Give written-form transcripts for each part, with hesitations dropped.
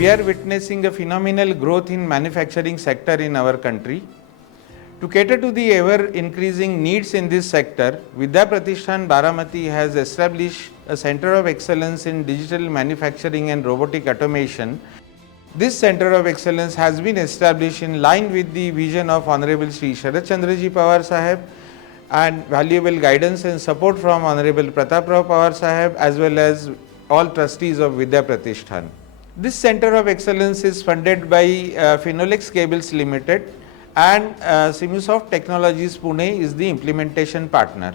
We are witnessing a phenomenal growth in manufacturing sector in our country. To cater to the ever increasing needs in this sector, Vidya Pratishthan Baramati has established a center of excellence in digital manufacturing and robotic automation. This center of excellence has been established in line with the vision of Honorable Shri Sharad Chandraji Pawar Saheb and valuable guidance and support from Honorable Pratap Rao Pawar Saheb as well as all trustees of Vidya Pratishthan. This center of excellence is funded by Finolex Cables Limited and Simusoft Technologies Pune is the implementation partner.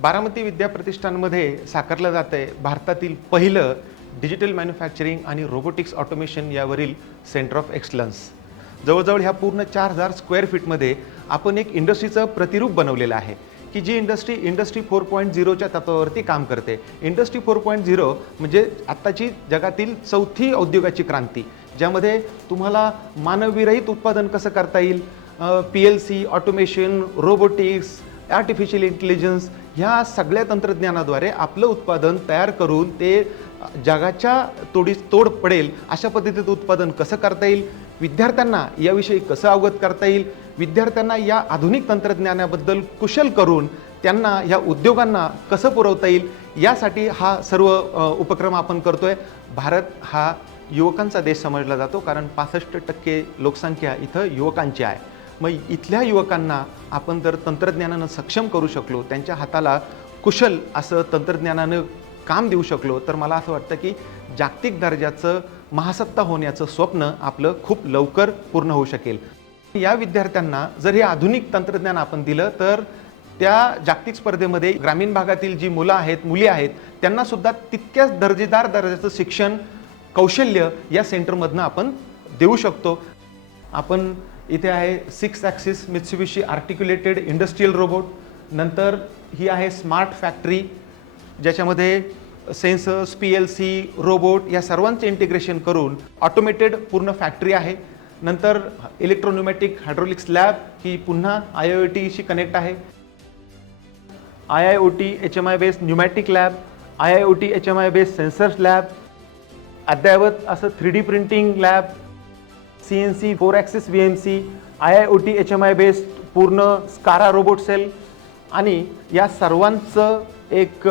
Baramati विद्या प्रतिष्ठानमध्ये साकारलं जातंय भारतातील पहिलं digital manufacturing आणि robotics automation यावरील centre of excellence. जवळजवळ ह्या पूर्ण 4000 square फीटमध्ये आपण एक इंडस्ट्रीचं प्रतिरूप बनवलेलं आहे की जी इंडस्ट्री 4.0च्या तत्वावरती काम करते. इंडस्ट्री 4.0 म्हणजे आत्ताची जगातील चौथी औद्योगाची क्रांती, ज्यामध्ये तुम्हाला मानवविरहित उत्पादन कसं करता येईल, PLC, automation, robotics, artificial intelligence ह्या सगळ्या तंत्रज्ञानाद्वारे आपलं उत्पादन तयार करून ते जगाच्या तोडीस तोड पडेल अशा पद्धतीचं उत्पादन कसं करता येईल, विद्यार्थ्यांना याविषयी कसं अवगत करता येईल, विद्यार्थ्यांना या आधुनिक तंत्रज्ञानाबद्दल कुशल करून त्यांना या उद्योगांना कसं पुरवता येईल यासाठी हा सर्व उपक्रम आपण करतोय. भारत हा युवकांचा देश समजला जातो कारण 65% लोकसंख्या इथं युवकांची आहे. मग इथल्या युवकांना आपण जर तंत्रज्ञानानं सक्षम करू शकलो, त्यांच्या हाताला कुशल असं तंत्रज्ञानानं काम देऊ शकलो, तर मला असं वाटतं की जागतिक दर्जाचं महासत्ता होण्याचं स्वप्न आपलं खूप लवकर पूर्ण होऊ शकेल. या विद्यार्थ्यांना जर हे आधुनिक तंत्रज्ञान आपण दिलं तर त्या जागतिक स्पर्धेमध्ये ग्रामीण भागातील जी मुलं आहेत, मुली आहेत, त्यांना सुद्धा तितक्याच दर्जाचं शिक्षण, कौशल्य या सेंटरमधनं आपण देऊ शकतो. आपण इथे आहे 6 ॲक्सिस मित्सुबिशी आर्टिक्युलेटेड इंडस्ट्रियल रोबोट. नंतर ही आहे स्मार्ट फॅक्टरी, ज्याच्यामध्ये सेन्सर्स, PLC, रोबोट या सर्वांचे इंटिग्रेशन करून ऑटोमेटेड पूर्ण फॅक्टरी आहे. नंतर इलेक्ट्रोन्यूमॅटिक हायड्रोलिक्स लॅब ही पुन्हा IIoTशी कनेक्ट आहे. IIoT HMI based pneumatic lab, IIoT HMI based sensors lab, अद्ययावत असं 3D printing lab, CNC 4 axis VMC, IIoT HMI based पूर्ण स्कारा रोबोट सेल आणि या सर्वांचं एक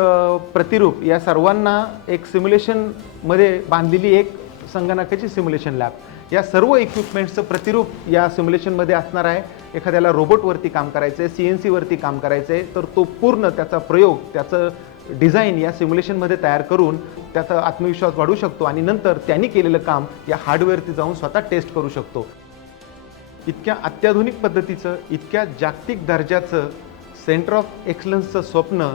प्रतिरूप, या सर्वांना एक सिम्युलेशनमध्ये बांधलेली एक संगणकाची सिम्युलेशन लॅब. या सर्व इक्विपमेंट्सचं प्रतिरूप या सिम्युलेशनमध्ये असणार आहे. एखाद्याला रोबोटवरती काम करायचं आहे, CNCवरती काम करायचं आहे, तर तो पूर्ण त्याचा प्रयोग, त्याचं डिझाईन या सिम्युलेशनमध्ये तयार करून त्याचा आत्मविश्वास वाढवू शकतो आणि नंतर त्यांनी केलेलं काम या हार्डवेअरती जाऊन स्वतः टेस्ट करू शकतो. इतक्या अत्याधुनिक पद्धतीचं, इतक्या जागतिक दर्जाचं सेंटर ऑफ एक्सलन्सचं स्वप्न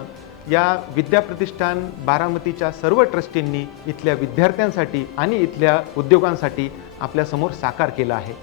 या विद्या प्रतिष्ठान बारामतीच्या सर्व ट्रस्टींनी इथल्या विद्यार्थ्यांसाठी आणि इथल्या उद्योगांसाठी आपल्यासमोर साकार केलं आहे.